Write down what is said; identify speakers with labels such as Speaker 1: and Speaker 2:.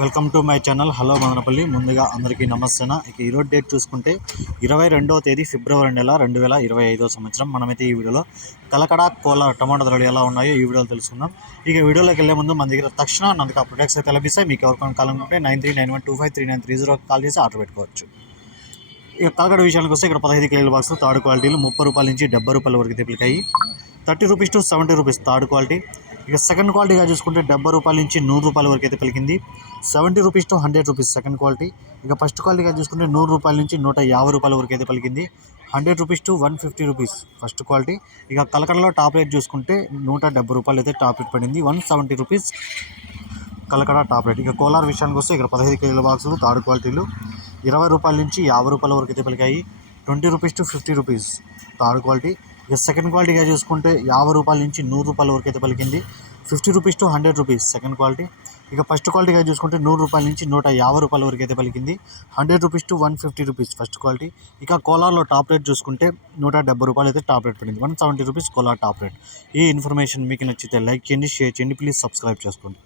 Speaker 1: Welcome to my channel. Hello Madanapalle. ముందుగా అందరికీ నమస్తేనా. ఇక ఈరోజు డేట్ చూసుకుంటే ఇరవై రెండవ తేదీ ఫిబ్రవరి నెల రెండు వేల ఇరవై ఐదో సంవత్సరం. మనమైతే ఈ వీడియోలో కలకడ కోల టమాటా ధరలు ఎలా ఉన్నాయో ఈ వీడియోలో తెలుసుకుందాం. ఇక వీడియోలోకి వెళ్ళే ముందు మన దగ్గర తక్షణ నందుక ప్రొడక్ట్స్ అయితే లభిస్తాయి. మీకు ఎవరికైనా కావాలనుకుంటే nine three nine one two five three nine three zero call చేసి ఆర్డర్ పెట్టుకోవచ్చు. ఇక కలకడ విషయానికి వస్తే ఇక్కడ పదహైదు కేజీల బాక్స్ థర్డ్ క్వాలిటీలు ముప్పై రూపాయల నుంచి డెబ్బై రూపాయల వరకు తెప్పికాయి thirty rupees to seventy rupees third quality. ఇక సెకండ్ క్వాలిటీగా చూసుకుంటే డెబ్బై రూపాయల నుంచి నూరు రూపాయల వరకు అయితే పలికింది seventy rupees to hundred rupees second quality ఇక ఫస్ట్ క్వాలిటీగా చూసుకుంటే నూరు రూపాయల నుంచి నూట యాభై రూపాయల వరకు అయితే పలికింది hundred rupees to one fifty rupees first quality ఇక కలకడలో టాప్ రేట్ చూసుకుంటే నూట డెబ్బై రూపాయలు అయితే టాప్ రేట్ పడింది. One seventy rupees Kalakada top rate ఇక కోలార్ విషయానికి వస్తే ఇక్కడ పదహైదు కేజీల బాక్సులు థర్డ్ క్వాలిటీలు ఇరవై రూపాయల నుంచి యాభై రూపాయల వరకు అయితే పలికాయి twenty rupees to fifty rupees third quality. ఇక సెకండ్ క్వాలిటీగా చూసుకుంటే యాభై రూపాయల నుంచి నూరు రూపాయల వరకు అయితే పలికింది. Fifty rupees to hundred rupees second quality. ఇక ఫస్ట్ క్వాలిటీగా చూసుకుంటే నూరు రూపాయల నుంచి నూట యాభై రూపాయల వరకు అయితే పలికింది. Hundred rupees to one fifty rupees first quality. ఇక కోలార్లో టాప్ రేట్ చూసుకుంటే నూట డెబ్బై రూపాయలు అయితే టాప్ రేట్ పడింది. One seventy rupees Kolar top rate. ఈ ఇన్ఫర్మేషన్ మీకు నచ్చితే లైక్ చేయండి షేర్ చేయండి ప్లీజ్ సబ్స్క్రైబ్ చేసుకోండి.